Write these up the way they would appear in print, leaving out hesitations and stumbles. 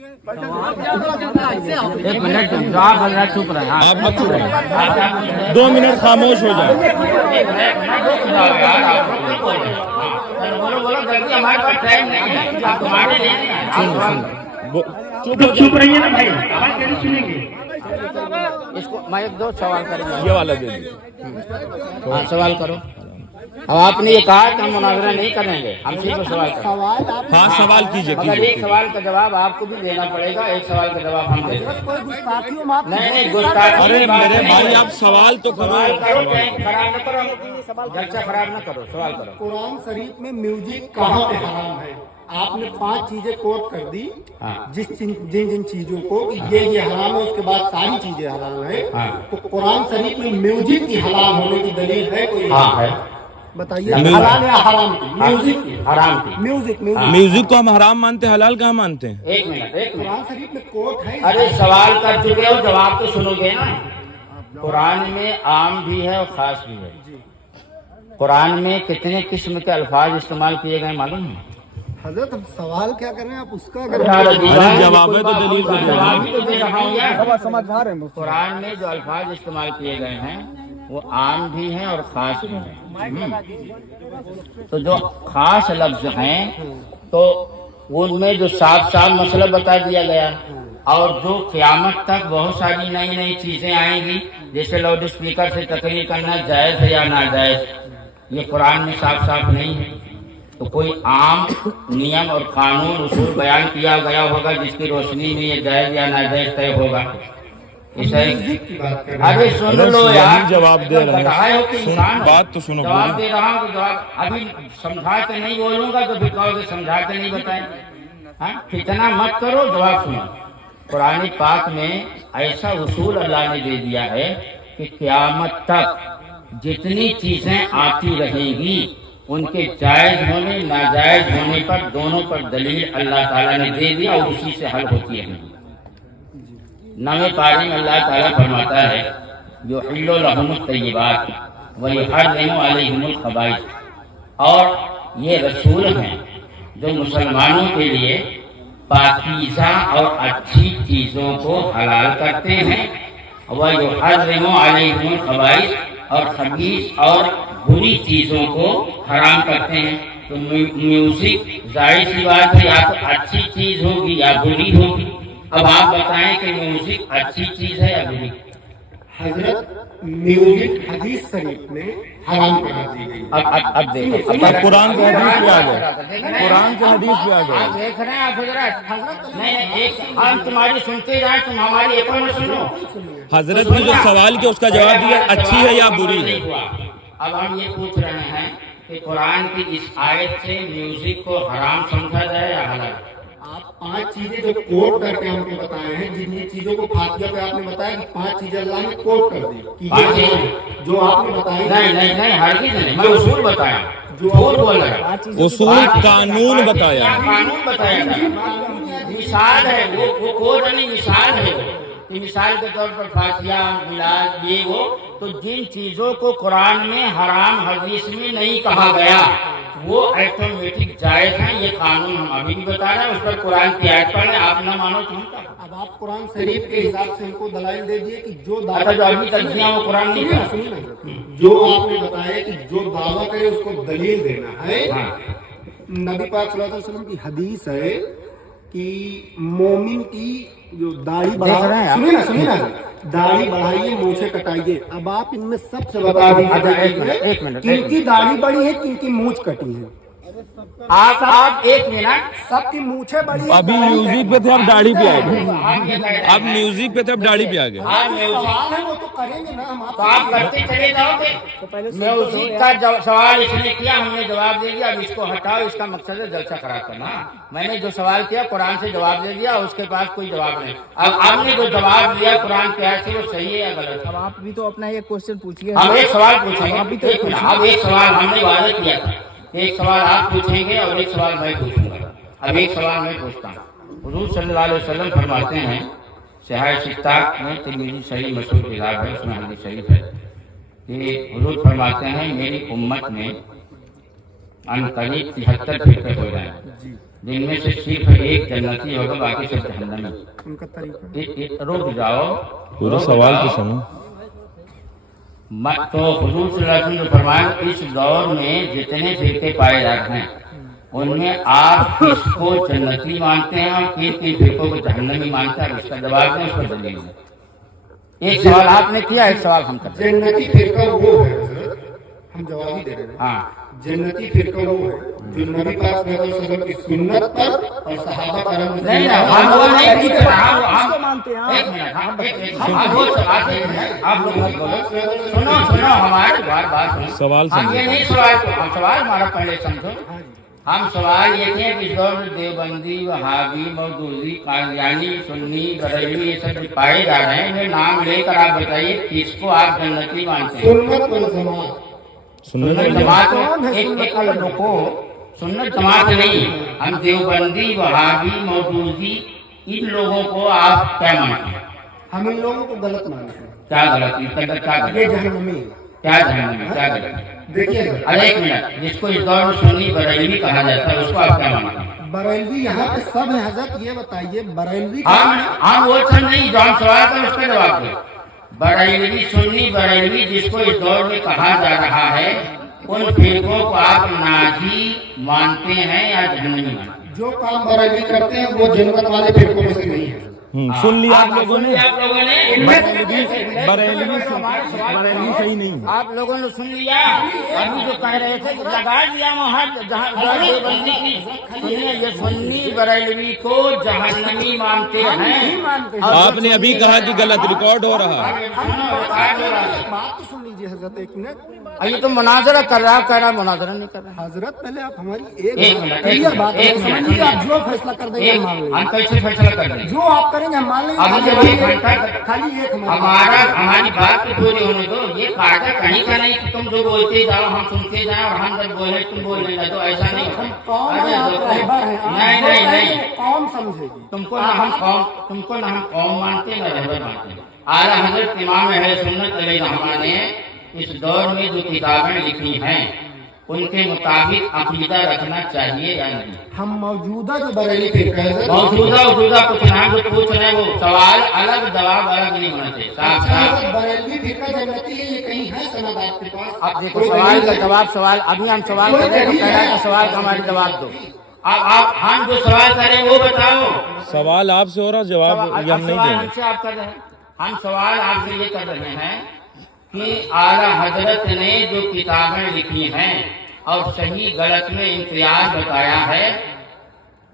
एक मिनट जो आप हजरात चुप रहे हैं, आप मत चुप रहे, 2 मिनट खामोश हो जाए। बोलो बोलो जल्दी, हमारे पास टाइम नहीं है, तुम्हारे लिए चुप रहिए ना भाई, आवाज कैसे सुनेंगे? इसको मैं एक दो सवाल करूंगा। ये वाला दे दीजिए। हाँ सवाल करो। अब आपने ये कहा कि हम मुनाजरा नहीं करेंगे, हम सिर्फ सवाल करेंगे। हाँ सवाल कीजिए मगर कीजिए। एक सवाल का जवाब आपको भी देना पड़ेगा, एक सवाल का जवाब हम देंगे। नहीं गुस्ताखी। अरे मेरे भाई आप सवाल तो करो। सवाल करो, टाइम खराब न करो, जलसा खराब न करो, सवाल करो। कुरान शरीफ में म्यूजिक कहाँ पे हराम है? आपने 5 चीजें कोट कर दी, जिन जिन चीजों को ये हराम है, उसके बाद सारी चीजें हराम है। तो कुरान शरीफ में म्यूजिक की हलाल होने की दलील है कोई? हाँ है। बताइए, हलाल या हराम की? म्यूजिक की, हराम की। म्यूजिक म्यूजिक को हम हराम मानते हैं, हलाल कहाँ मानते हैं? एक मिनट कुरान शरीफ में कोट है। अरे सवाल कर चुके हो, जवाब तो सुनोगे ना। कुरान में आम भी है और खास भी है। कुरान में कितने किस्म के अल्फाज इस्तेमाल किए गए मालूम है? हजरत हम सवाल क्या कर रहे हैं, आप उसका अरे जवाब है तो दलील से जवाब भी तो दे रहा हूँ यार। समझदार है। कुरान में जो अल्फाज इस्तेमाल किए गए हैं वो आम भी हैं और खास भी हैं। तो जो खास लफ्ज हैं तो उनमें जो साफ साफ मसला बता दिया गया, और जो क़यामत तक बहुत सारी नई नई चीजें आएंगी, जैसे लाउड स्पीकर से तकरीर करना जायज है या नाजायज, ये कुरान में साफ साफ नहीं है। तो कोई आम नियम और कानून उसूल बयान किया गया होगा जिसकी रोशनी में ये जायज या नाजायज तय होगा। अरे सुन लो यार, जवाब दे रहे हैं, बात तो सुनो। जवाब दे रहा हूँ, जवाब अभी समझा के नहीं बोलूंगा तो फिर कहोगे समझा के नहीं बताए। हाँ कितना मत करो, जवाब सुनो। कुरान पाक में ऐसा उसूल अल्लाह ने दे दिया है कि क़यामत तक जितनी चीजें आती रहेंगी उनके जायज होने नाजायज होने पर दोनों पर दलील अल्लाह ताला ने दे दिया और उसी से हल होती है। नवे पारी में अल्लाह ताला फरमाता है युहिल्लु लहुमुत तय्यिबात व युहर्रिमु अलैहिमुल खबाइस, और ये रसूल हैं जो मुसलमानों के लिए पाकीज़ा और अच्छी चीजों को हलाल करते हैं, व युहर्रिमु अलैहिमुल खबाइस, और खबीस और बुरी चीजों को हराम करते हैं। तो म्यूजिक जाहिर सी बात है या तो अच्छी चीज होगी या बुरी होगी। अब आप बताएं कि म्यूजिक अच्छी चीज है या बुरी? हजरत म्यूजिक हदीस शरीफ में हराम करा दी गई। अब देखो, कुरान के हदीस पे आ गए, कुरान के हदीस पे आ गए। आप देख रहे हैं आप हजरत? नहीं एक हम तुम्हारी सुनते जाए, तुम हमारी एक और सुनो। हजरत ने जो सवाल किया उसका जवाब दिया अच्छी है या बुरी है। अब हम ये पूछ रहे हैं कि कुरान की इस आयत से म्यूजिक को हराम समझा जाए या हलाल? आप 5 चीजें जो कोट करके हमको बताए हैं, जिन चीजों को फातिहा पे आपने बताया कि 5 चीजें अल्लाह ने कोट कर दी कि ये जो आपने बताई। नहीं हरगिज़ नहीं, मैं उसूल बताया, जो बोल रहा है उसूल कानून बताया, कानून बताया था। मिसाल है वो कोट नहीं, मिसाल है वो। मिसाल के तौर पर फातिहा मिलाद ये वो, तो जिन चीजों को कुरान में हराम हदीस में नहीं कहा गया वो ऑटोमेटिक जायज है। ये कानून हम अभी भी बता रहे हैं, उस पर कुरान की आयत पढ़े, आप ना मानो तो हम क्या? अब आप कुरान शरीफ के हिसाब से इनको दलाइल दे दिए कि जो दावा जो अभी तक दिया वो कुरान नहीं था। जो आपने बताया कि जो दावा करे उसको दलील देना है। नबी पाक सल्लल्लाहु अलैहि वसल्लम की हदीस है कि मोमिन की जो दाढ़ी बढ़ा, सुनिए ना, दाढ़ी बढ़ाइए, मूछें कटाइए। अब आप इनमें सबसे बता दीजिए किनकी दाढ़ी बड़ी है, किनकी मूछ कटी है। आप एक मिनट, सबकी मूछें बड़ी है। अभी म्यूजिक पे थे अब दाढ़ी पे आ गए, अब म्यूजिक पे थे अब दाढ़ी पे आ गए। सवाल है वो तो करेंगे ना हम। तो आप करते चले जाओगे। म्यूजिक का सवाल इसने किया, हमने जवाब दे दिया, अब इसको हटाओ, इसका मकसद है जलसा खराब करना। मैंने जो सवाल किया कुरान से जवाब दे दिया, उसके पास कोई जवाब नहीं। अब आपने जो जवाब दिया कुरान के आयत से वो सही है या गलत? अब आप भी तो अपना एक क्वेश्चन पूछिए। हम एक सवाल पूछेंगे, अब एक सवाल हमने वादा किया था, एक सवाल आप पूछेंगे और एक सवाल मैं पूछूंगा। अब एक सवाल मैं पूछता हूँ। हुजूर सल्लल्लाहु अलैहि वसल्लम फरमाते हैं, सहीह सित्ता में तिरमिज़ी शरीफ मशहूर किताब है, उसमें हदीस शरीफ है कि हुजूर फरमाते हैं मेरी उम्मत में अनकरीब 73 फिरके हो रहे हैं। जिनमें से सिर्फ एक जन्नती होगा, बाकी सब जहन्नमी। उनका तरीका रुक जाओ, पूरा सवाल तो सुनो। तो हुजूर सल्लल्लाहु अलैहि वसल्लम फरमाया इस दौर में जितने फिरके पाए जाते हैं उनमें आप किसको जन्नती मानते हैं और किन किन फिरकों को जहन्नमी मानते हैं? इसका जवाब दें, उसको दलील दें। एक सवाल आपने किया, एक सवाल हम करते हैं। जन्नती फिरका वो है हजरत, हम जवाब ही दे रहे हैं। हाँ, जन्नती फिरका वो है जो नबी पाक सल्लल्लाहु अलैहि वसल्लम की सुन्नत पर और सहाबा करम नहीं हम वो नहीं पूछ रहे, हम मानते हैं एक मिनट, हम वो सवाल आप लोग मत बोलो, सुनो हमारी बात सुनो। सवाल हम समझो। ये नहीं सवाल, हम सवाल हमारा पहले समझो। हम सवाल ये थे कि इस दौर में देवबंदी, वहाबी, मौदूदी, कादियानी, सुन्नी, बरेलवी ये सब पाए जा रहे हैं, इन्हें नाम लेकर आप बताइए किसको आप जन्नती मानते हैं? सुन्नत वल जमात। सुन्नत जमात को सुन्नत जमात नहीं, हम देवबंदी, वहाबी, मौदूदी इन लोगों को आप क्या मानते हैं? हम इन लोगों को गलत मानते हैं। क्या गलती, क्या ये गलत, जहन्नमी है। क्या जहन्नमी, क्या गलती? देखिए अरे एक मिनट, जिसको इस दौर में सुन्नी बरेलवी कहा जाता है उसको आप क्या मानते हैं? बरेलवी यहाँ पे सब है हजरत, ये बताइए बरेलवी हम वो सब नहीं, जो हम सवाल का उसका जवाब दो। बरेलवी, सुन्नी बरेलवी जिसको इस दौर में कहा जा रहा है उन फिरकों को आप नाजी मानते हैं या जहन्नमी मानते हैं? जो काम बरेलवी करते हैं वो जन्नत वाले फिरकों में से नहीं है। सुन लिया आप लोगों ने। बरेलवी सही नहीं है। आप लोगों ने सुन लिया। अभी जो कह रहे थे लगा दिया वहाँ जहाँ देवबंदी की। सुनिए, ये सुन्नी बरेलवी को जहन्नमी मानते हैं। आपने अभी कहा कि गलत, रिकॉर्ड हो रहा है। बात तो सुन लीजिए हजरत एक मिनट। ये तो मुनाजरा कर रहा, कह रहा मुनाजरा नहीं कर रहा। हजरत पहले आप हमारी एक मिनट, क्लियर बात एक मिनट, समझ लीजिए। आप जो फैसला कर देंगे हम मान लेंगे। हम कैसे फैसला कर देंगे? जो आप करेंगे हम मान लेंगे। अब मुझे वही घंटा खाली एक हमारी बात तो पूरी होने दो। ये कायदा कहीं का नहीं कि तुम जो बोलते जाओ हम सुनते जाए और हम जब बोले तुम बोलने लगे, तो ऐसा नहीं होता। कौन है आप रहबर हैं? आप नहीं जो नहीं कहेंगे नहीं, कौन समझेगी? तुमको ना हम कौम मानते ना रहबर मानते। आला हजरत इमाम अहले सुन्नत अलैहिर्रहमा ने इस दौर में जो किताबें लिखी हैं उनके मुताबिक अकीदा रखना चाहिए या नहीं? हम मौजूदा जो बरेली फिरका है मौजूदा कुछ नाम जो पूछ रहे हैं वो सवाल अलग, जवाब अलग नहीं होना चाहिए। साफ साफ बरेली फिरका जन्नती है, ये कहीं है सनद आपके पास? अब देखो सवाल का जवाब, सवाल अभी हम सवाल कर रहे हैं तो कह रहा है कि सवाल का हमारे जवाब दो। अब आप हम जो सवाल करें वो बताओ। सवाल आपसे हो रहा, जवाब अब हम नहीं सवाल देंगे। हमसे आप कर रहे हैं, हम सवाल आपसे ये कर रहे हैं कि आला हजरत ने जो किताबें लिखी हैं और सही गलत में इम्तियाज बताया है,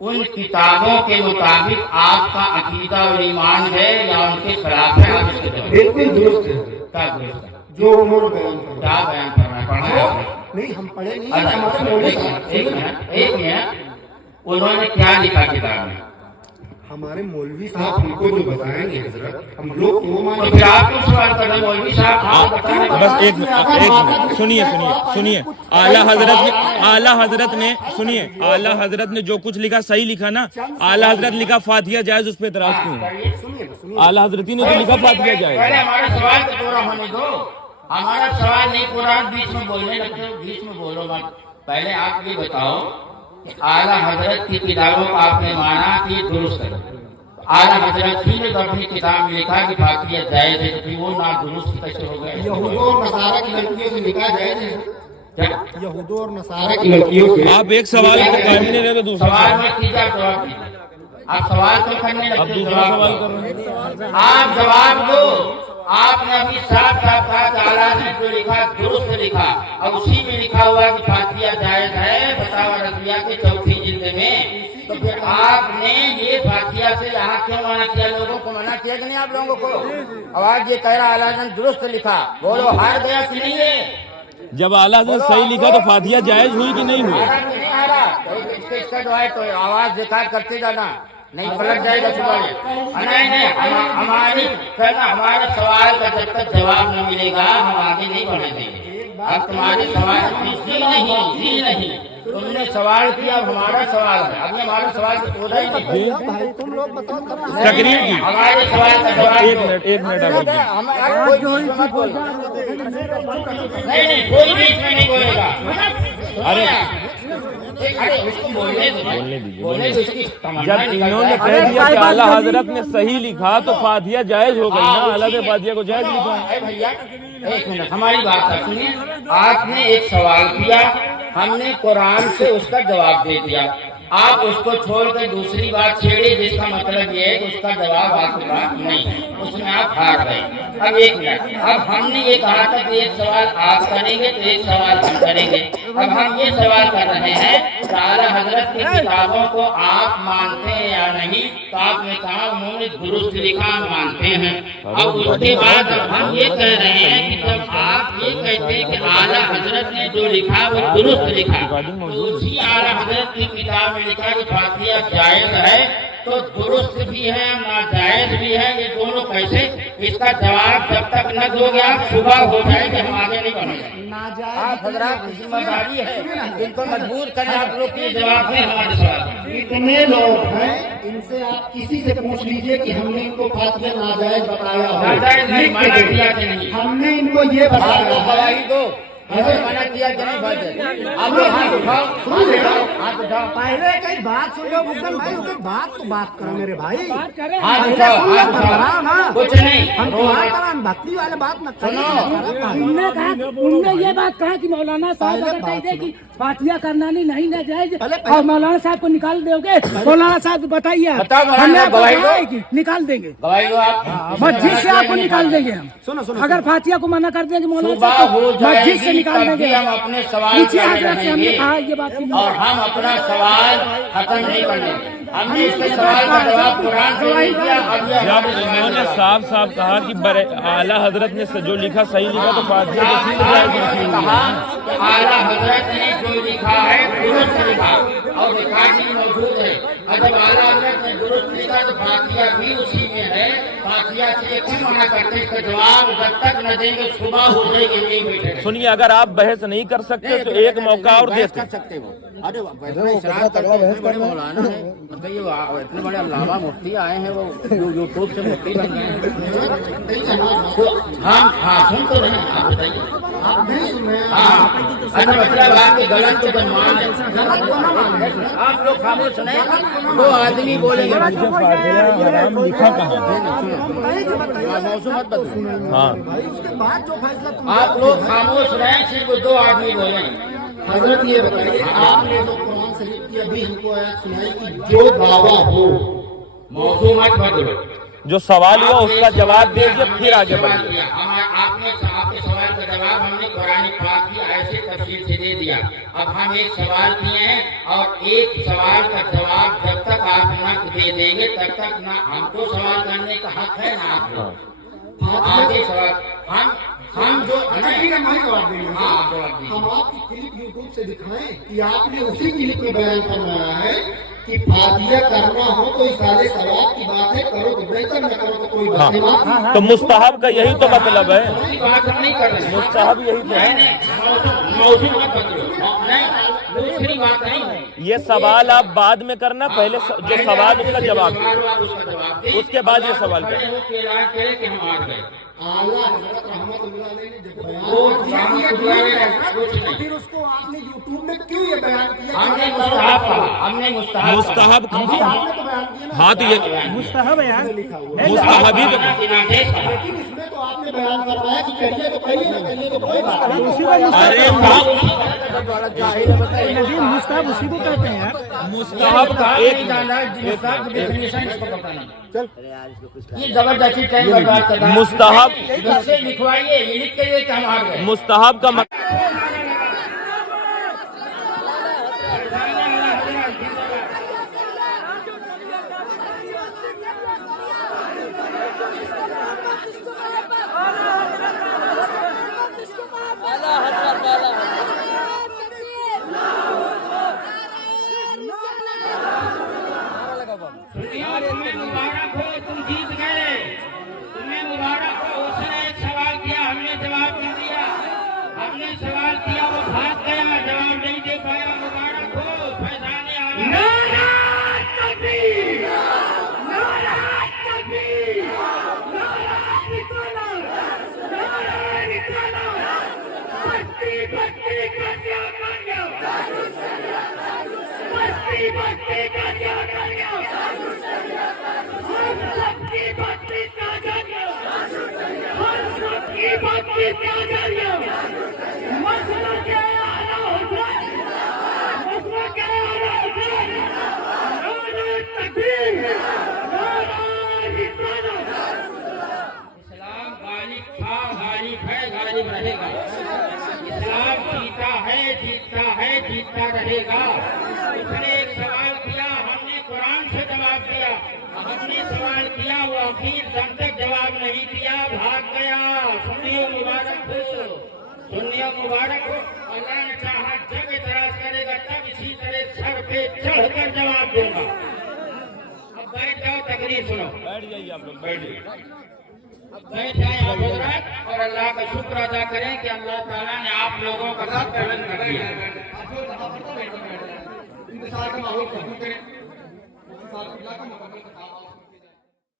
उन किताबों के मुताबिक आपका अकीदा और ईमान है या उनके खिलाफ है? आप इसके जवाब। बिल्कुल दुरुस्त है क्या दुरुस्त है? जो उन्होंने बयान किया। क्या बयान करना है? पढ़ना है आपने? नहीं हम पढ़े नहीं, अच्छा, हमारे मौलवी साहब। एक मिनट, उन्होंने क्या लिखा किताब में? हमारे मौलवी साहब हमको जो बताएंगे हजरत, हम लोग वो तो मानेंगे। फिर आप क्यों सवाल कर रहे हैं? मौलवी साहब आप बताएं। बस एक मिनट सुनिए। आला हजरत ने जो कुछ लिखा सही लिखा ना। आला हजरत लिखा फातिहा जायज, उस पर एतराज क्यों है? सुनिए आला हजरत ही ने तो लिखा फातिहा पहले जायज। हमारा सवाल तो पूरा होने दो। हमारा सवाल नहीं पूरा, बीच में बोलने लगते हो, बीच में बोलो मत। पहले आप ये बताओ कि आला हजरत की किताबों को आपने माना कि दुरुस्त है। आला हजरत ही ने तो अपनी किताब में लिखा कि फातिहा जायज है, तो फिर वो ना दुरुस्त कैसे हो गए? यहूदो और नसारा की लड़कियों से निकाह जायज है? क्या यहूदो और नसारा की लड़कियों से आप एक सवाल को कर ही नहीं रहे तो दूसरा सवाल में कीजिए, आप जवाब दीजिए। आप सवाल तो करने अब लगते हो, दूसरा जवाब सवाल दो। कर रहे हैं। आप जवाब दो। आपने अभी साफ साफ कहा कि आला ने जो लिखा दुरुस्त लिखा और उसी में लिखा हुआ कि फातिहा जायज है फतावा रज़विया के 4ठी जिल्द में, तो फिर आपने ये फातिहा से यहाँ क्यों मना किया? लोगों को मना किया कि नहीं आप लोगों को? आवाज ये कह रहा आला ने दुरुस्त लिखा, बोलो हार गया कि नहीं है? जब आला हजरत सही लिखा तो फातिहा जायज हुई कि नहीं हुई? हारा कि नहीं हारा? तो इसका जो है तो आवाज रिकॉर्ड करते जाना, नहीं पलट जाएगा सुबह। नहीं हमारा सवाल का जब तक जवाब न मिलेगा हम आगे नहीं बढ़ने देंगे। अब तुम्हारे सवाल जी नहीं तुमने सवाल किया, अब हमारा सवाल है। अभी हमारे सवाल से पूरा ही नहीं। भाई तुम लोग बताओ तब। तकरीर की हमारे सवाल का जवाब एक दो। मिनट आप नहीं कोई बीच में नहीं बोलेगा। अरे अरे उसको बोलने दो, बोलने दो, उसकी तमन्ना जब निकल इन्होंने जाए। कह दिया कि आला हजरत ने सही लिखा तो फातिहा जायज हो गई ना, आला ने फातिहा को जायज लिखा है। भैया एक मिनट हमारी बात है सुनिए, आपने एक सवाल किया, हमने कुरान से उसका जवाब दे दिया, आप उसको छोड़कर दूसरी बात छेड़े जिसका मतलब ये है कि उसका जवाब आपके पास नहीं, उसमें आप हार गए। अब एक मिनट, अब हमने ये कहा था कि एक सवाल आप करेंगे तो एक सवाल हम करेंगे। अब हम ये सवाल कर रहे हैं कि आला हजरत की किताबों को आप मानते हैं या नहीं, तो आपने कहा उन्होंने दुरुस्त लिखा, हम मानते हैं। अब उसके बाद अब हम ये कह रहे हैं कि जब आप ये कहते हैं कि आला हजरत ने जो लिखा वो दुरुस्त लिखा, तो उसी आला हजरत की किताब में लिखा कि फातिहा जायज है, तो दुरुस्त भी है नाजायज भी है, ये दोनों कैसे? इसका जवाब जब तक न दोगे आप सुबह हो जाएगी, हम आगे नहीं बढ़ेंगे। आप हजरात की जिम्मेदारी है इनको मजबूर करें, आप लोग के जवाब दें हमारे सवाल। इतने लोग हैं, इनसे आप किसी से पूछ लीजिए कि हमने इनको फातिहा नाजायज बताया हो। नाजायज नहीं, मना किया कि नहीं? हमने इनको ये बताया आपको है। गवाही दो, हमें मना किया कि नहीं फातिहा? आप लोग हाथ उठाओ, हाथ उठाओ, पहले कई बात सुन लो मुफद्दल भाई, उसके बात तो बात करो मेरे भाई। हाथ पहले उठाओ, सुन लो, हाथ बड़बड़ाओ ना। उठाओ, कुछ नहीं। हम तुम्हारे तरह भक्ति वाले बात न करो। उनने कहा, उनने ये बात कहा कि मौलाना साहब अगर कह दे कि फातिहा करना नहीं ना जायज, और मौलाना साहब को निकाल दोगे, मौलाना साहब बताइए आप। बताओ मौलाना, हमने आपको गवाही कहा है दो। कि निकाल देंगे, गवाही दो आप। मस्जिद से आपको निकाल देंगे हम। सुनो सुनो, अगर फातिहा को मना कर देंगे मौलाना सुबह साहब हो को मस्जिद से जाएगी निकाल तब भी देंगे। हम अपने सवाल पूछिए करने हजरत से, हमने रहेंगे कहा ये बात की और हम अपना सवाल खत्म नहीं करने। हमने इसके सवाल का जवाब कुरान से नहीं दिया। अब ये जब हमारे सवाल इन्होंने का साफ साफ कहा कि आला हजरत ने जो लिखा सही लिखा तो फातिहा को ठीक जवाब जायज आपने लिखी हुई कहा है। कि आला हजरत ने जो लिखा है दुरुस्त लिखा और रिकॉर्डिंग मौजूद है, और जब आला हजरत ने दुरुस्त लिखा तो फातिहा भी उसी में है। फातिहा से क्यों मना करते? इसका जवाब जब तक न देंगे सुबह हो जाएगी, नहीं बैठे। सुनिए, अगर आप बहस नहीं कर सकते तो एक मौका और देते। कर सकते हो। अरे इतना इशराक करते हैं, इतने बड़े मौलाना है, मतलब ये इतने बड़े अल्लामा मुफ्ती आए हैं, वो यूट्यूब से मुफ्ती बन गए हैं। तो हम हाँ सुन तो रहे हैं, आप बताइए। आप नहीं सुन रहे हैं। हाँ, अच्छा मतलब आपके गलत तो जब मान है, आप लोग खामोश नहीं, वो आदमी बोलेंगे लिखा कहाँ? मौसम मत बदलो। हाँ, भाई उसके बाद जो फैसला तुम आप लोग खामोश रहे, सिर्फ दो आदमी बोले। हजरत ये बताइए, आपने जो कुरान शरीफ की अभी हमको आयत सुनाई कि जो दावा हो, मौसू मत बदलो। जो सवाल हुआ उसका जवाब दीजिए, फिर आगे बढ़िए। आपने आपके सवाल का जवाब हमने कुरान पाक की ऐसे तफसील से दे दिया। अब हम एक सवाल किए हैं और एक सवाल का जवाब जब तक आप न दे देंगे तब तक ना हमको सवाल करने का हक है ना आपको। आगे सवाल हम जो ठीक है, मैं जवाब देंगे। हाँ आप जवाब दीजिए। हम आपकी क्लिप यूट्यूब से दिखाएं कि आपने उसी क्लिप में बयान करवाया है कि फातिहा करना हो तो इसाले सवाब की बात है, करो तो बेहतर, न करो तो कोई बात नहीं। तो मुस्तहब का यही तो मतलब है, दूसरी बात हम नहीं कर रहे हैं। मुस्तहब यही तो है। मौसम मत बदलो, नहीं दूसरी बात नहीं है। ये सवाल आप बाद में करना, पहले जो सवाल उसका जवाब दो, उसका जवाब दे। उसके बाद ये सवाल खड़े करें। होके ऐलान करें कि हम आ गए। आला हजरत रहमतुल्लाह अलैह ने जब बयान वो किया, कुछ तो नहीं। फिर उसको आपने यूट्यूब में क्यों ये बयान किया? हमने मुस्तहब कहा, हमने मुस्तहब मुस्तहब जी, आपने तो बयान किया ना। हाँ तो ये मुस्तहब है यार। मुस्तहब ही तो लेकिन इसमें तो आपने बयान करवाया कि करिए तो करिए, ना करिए तो कोई बात नहीं। अरे मुस्तहब उसी को कहते हैं यार। मुस्तहब का एक चल ये जबरदस्ती टाइम बर्बाद कर रहा है। मुस्तहब इससे लिखवाइए, ये लिख के कि हम आ गए। मुस्तहब का तुम्हें मुबारक हो, तुम जीत गए। तुम्हें मुबारक हो, उसने एक सवाल किया, हमने जवाब नहीं दिया। हमने सवाल सबकी बत्ती का जन्म, हम सबकी बत्ती का जन्म, मसला के आला हुसैन, मसला के आला हुसैन, नारे तकबीर, नारे रिसालत। इस्लाम गालिब था, गालिब है, गालिब रहेगा। इस्लाम जीता है, जीतता रहेगा। उसने एक सवाल किया, हमने कुरान से जवाब दिया। हमने सवाल किया, वो आखिर दम तक जवाब नहीं दिया, भाग गया। सुन्नियों मुबारक हो, सुन्नियों मुबारक हो। अल्लाह ने चाहा जब इतराज करेगा तब इसी तरह सर पे चढ़कर जवाब दूंगा। अब बैठ जाओ, तकरीर सुनो। बैठ जाइए आप लोग, बैठ जाइए। अब बैठ जाए आप हजरात और अल्लाह का शुक्र अदा करें कि अल्लाह ताला ने आप लोगों का सब कलन कर दिया। इंतजार का माहौल कबूल करें।